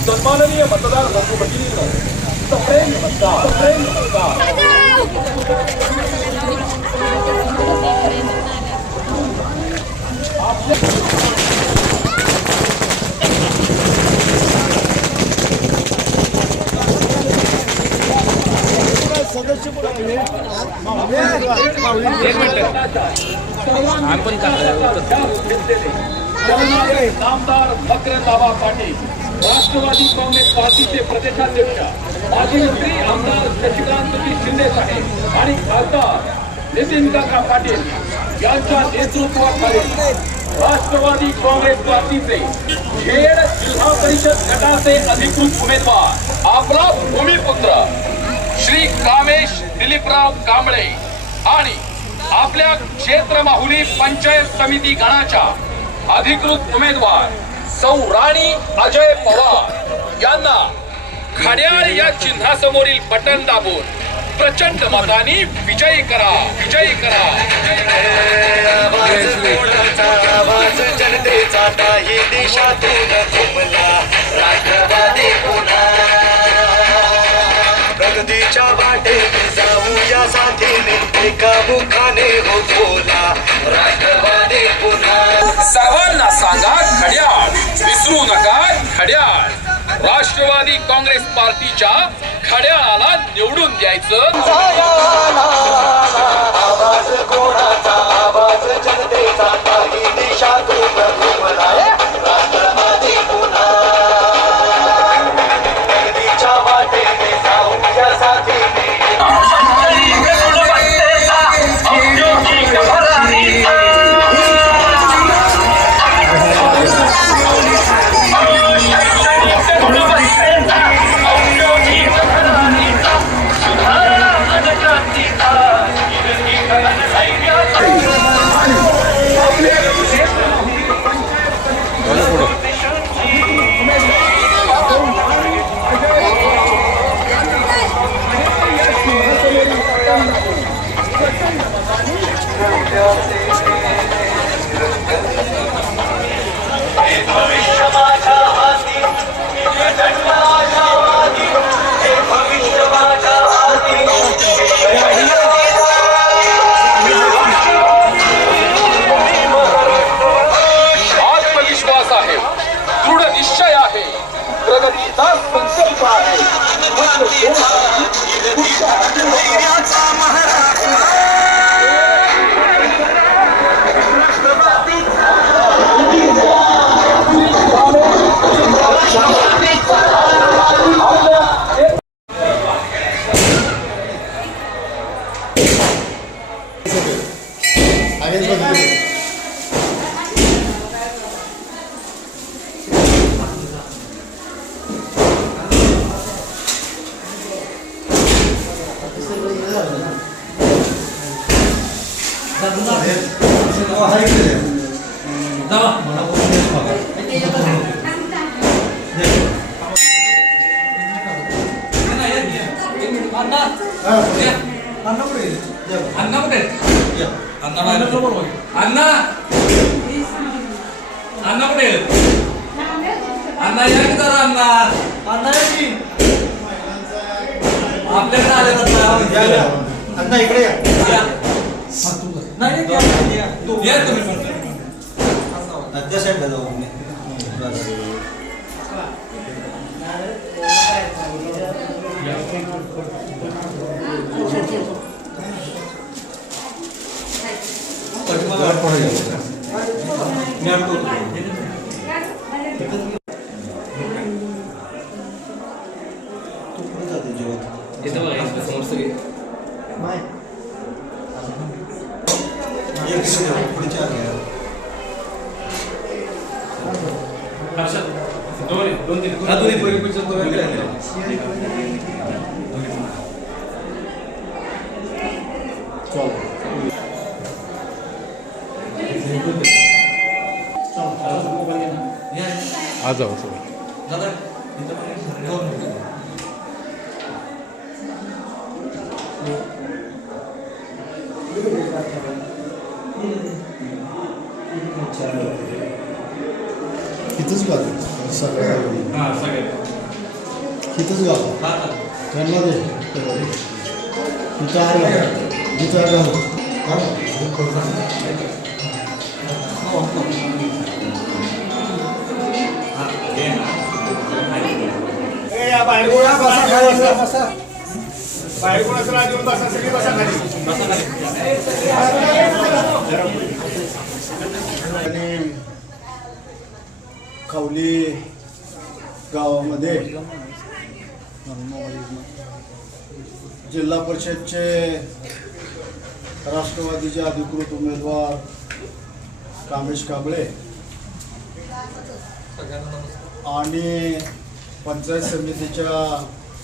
सन्माननीय मतदार बंधू भगिनींनो, सप्रेम नमस्कार, सप्रेम नमस्कार। नामदार फकरबाबा पाटील, राष्ट्रवादी काँग्रेस पार्टीचे प्रदेशाध्यक्ष, माजी मंत्री आमदार शशिकांतजी शिंदे साहेब आणि खासदार नितीनकाका पाटील यांच्या नेतृत्वाखाली राष्ट्रवादी काँग्रेस पार्टीचे खेड जिल्हा परिषद गटाचे अधिकृत उमेदवार आपला भूमिपुत्र श्री कामेश दिलीपराव कांबळे आणि आपल्या क्षेत्र माहुली पंचायत समिती गणाच्या अधिकृत उमेदवार सौ राणी अजय पवार यांना घड्याळ या चिन्हासमोरील बटन दाबून प्रचंड मतांनी विजयी करा, विजयी करा। आवाज जनतेचा काही देशातून घुमला, राष्ट्रवादी पुन्हा प्रगतीच्या वाटेने जाऊया साथीने, एका मुखाने हो बोला, राष्ट्रवादी पुन्हा। सर्वांना सांगा घड्याळ, विसरू नका घड्याळ। राष्ट्रवादी काँग्रेस पार्टीच्या घड्याळाला निवडून द्यायचं। आवाज कोणाचा, आवाज जनतेचा काही देशातून घुमला, राष्ट्रवादी पुन्हा प्रगतीच्या वाटेने जाऊया साथीने। आत्मविश्वास आहे, दृढ निश्चय आहे, प्रगतीचा संकल्प आहे। आ जाओ सब इथंच गाव सगळ्या इथंच गाव त्यांना दे इथं आहे इथं बाहेर कोणाचं राज येऊन बसा सगळी बसा आणि खवली गावामध्ये जिल्हा परिषदचे राष्ट्रवादीचे अधिकृत उमेदवार कामेश कांबळे आणि पंचायत समितीच्या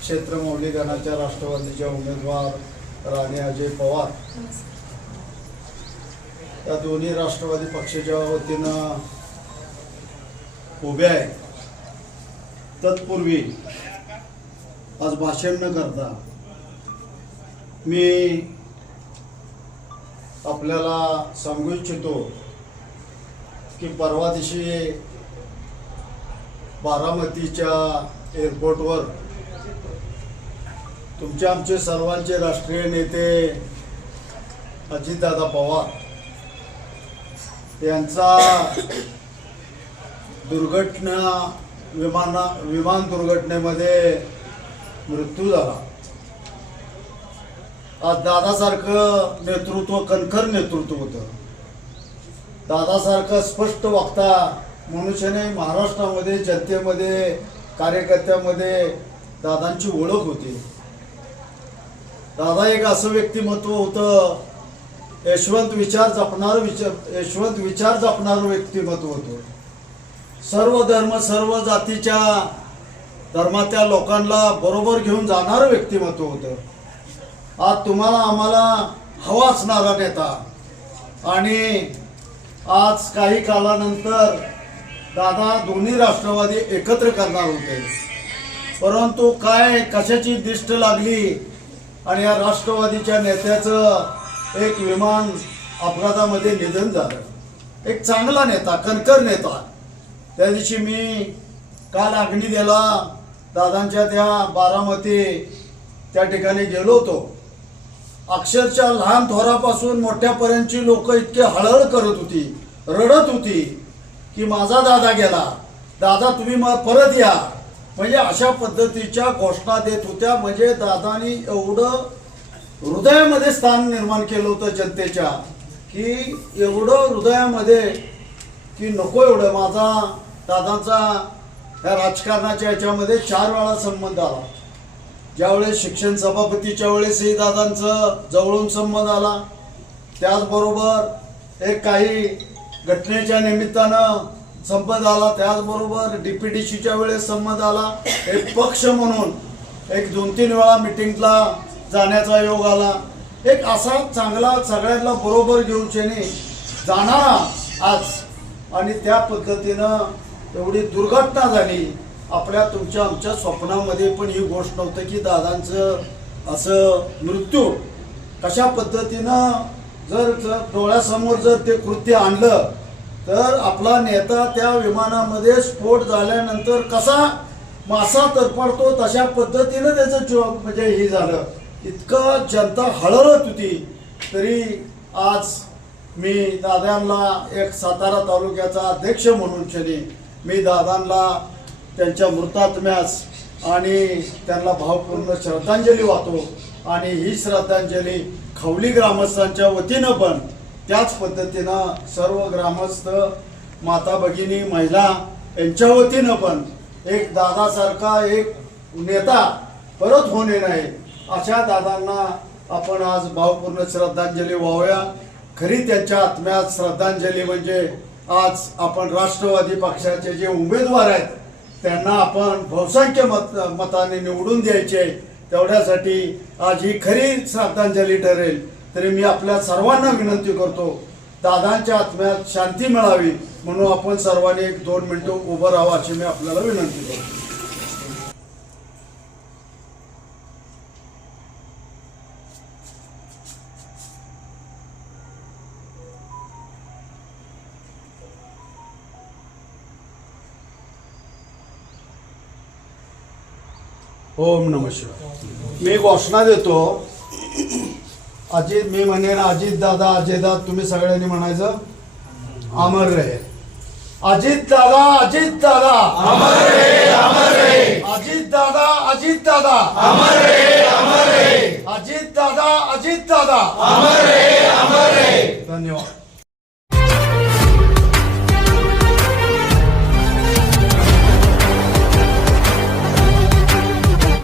क्षेत्र मौली गणाच्या राष्ट्रवादीच्या उमेदवार राणे अजय पवार या दोन्ही राष्ट्रवादी पक्षाच्या वतीनं उभे आहे. तत्पूर्वी आज भाषण न करता मी आपल्याला सांगू इच्छितो की परवा दिवशी बारामतीच्या एअरपोर्टवर तुमचे आमचे सर्वांचे राष्ट्रीय नेते अजितदादा पवार यांचा विमान दुर्घटनेमध्ये मृत्यू झाला. आज दादासारखं नेतृत्व कणखर नेतृत्व होतं. दादासारखं स्पष्ट वक्ता मनुष्याने महाराष्ट्रामध्ये जनतेमध्ये कार्यकर्त्यामध्ये दादांची ओळख होती. दादा एक असं व्यक्तिमत्व होतं, यशवंत विचार जपणारं व्यक्तिमत्व होतं. सर्व धर्म सर्व जातीच्या धर्माच्या लोकांना बरोबर घेऊन जाणारं व्यक्तिमत्व होतं. आज तुम्हाला आम्हाला हवा असणारा नेता आणि आज काही कालानंतर दादा दोन्ही राष्ट्रवादी एकत्र करणार होते, परंतु काय कशाची दिष्ट लागली आणि या राष्ट्रवादीच्या नेत्याचं एक विमान अपघातामध्ये निधन झालं. एक चांगला नेता कणखर नेता. त्या दिवशी मी काल अग्निदेला दादांच्या त्या बारामती त्या ठिकाणी गेलो होतो. अक्षरशः लहान थोरापासून मोठ्यापर्यंतची लोक इतके हळहळ करत होती, रडत होती की माझा दादा गेला, दादा तुम्ही मग परत या. म्हणजे अशा पद्धतीच्या घोषणा देत होत्या. म्हणजे दादानी एवढं हृदयामध्ये स्थान निर्माण केलं होतं जनतेच्या की एवढं हृदयामध्ये की नको एवढं. माझा दादांचा या राजकारणाच्या याच्यामध्ये 4 वेळा संबंध आला. ज्यावेळेस शिक्षण सभापतीच्या वेळेसही दादांचं जवळून संबंध आला. त्याचबरोबर एक काही घटनेच्या निमित्तानं संबंध आला. त्याचबरोबर DPDCच्या वेळेस संबंध आला. एक पक्ष म्हणून एक 2-3 वेळा मिटिंगला जाण्याचा योग आला. एक असा चांगला सगळ्यांना बरोबर घेऊन जाणारा आज आणि त्या पद्धतीनं एवढी दुर्घटना झाली. तुमच्या आमच्या स्वप्नामध्ये पण ही गोष्ट नव्हतं की दादांचं असं मृत्यू कशा पद्धतीनं जर डोळ्यासमोर जर ते कृत्य आणलं तर आपला नेता त्या विमानामध्ये स्फोट झाल्यानंतर कसा मासा तरपडतो तशा पद्धतीनं त्याचं जीव म्हणजे हे झालं. इतकं जनता हळहळत होती. तरी आज मी दादांना एक सातारा तालुक्याचा अध्यक्ष म्हणून मी दादांना त्यांच्या मृतात्म्यास आणि त्यांना भावपूर्ण श्रद्धांजली वाहतो. आणि ही श्रद्धांजली खवली ग्रामस्थांच्या वतीनं पण त्याच पद्धतीनं सर्व ग्रामस्थ माता भगिनी महिला यांच्या वतीनं पण एक दादासारखा एक नेता परत होणे नाही अशा दादांना आपण आज भावपूर्ण श्रद्धांजली वाहूया. खरी त्यांच्या आत्म्यात श्रद्धांजली म्हणजे आज आपण राष्ट्रवादी पक्षाचे जे उमेदवार आहेत त्यांना आपण बहुसंख्य मताने निवडून द्यायचे. तेवढ्यासाठी आज ही खरी श्रद्धांजली ठरेल. तरी मी आपल्या सर्वांना विनंती करतो दादांच्या आत्म्यात शांती मिळावी म्हणून आपण सर्वांनी 1-2 मिनिटं उभं राहावं अशी मी आपल्याला विनंती करतो. ओम नमः शिवाय. मी घोषणा देतो. मी म्हणेन अजित दादा अजय दादा, तुम्ही सगळ्यांनी म्हणायचं अमर रे. अजित दादा अजित दादा अमर रे, अमर रे. अजित दादा अजित दादा अमर रे, अमर रे. अजित दादा अजित दादा अमर रे, अमर रे. धन्यवाद.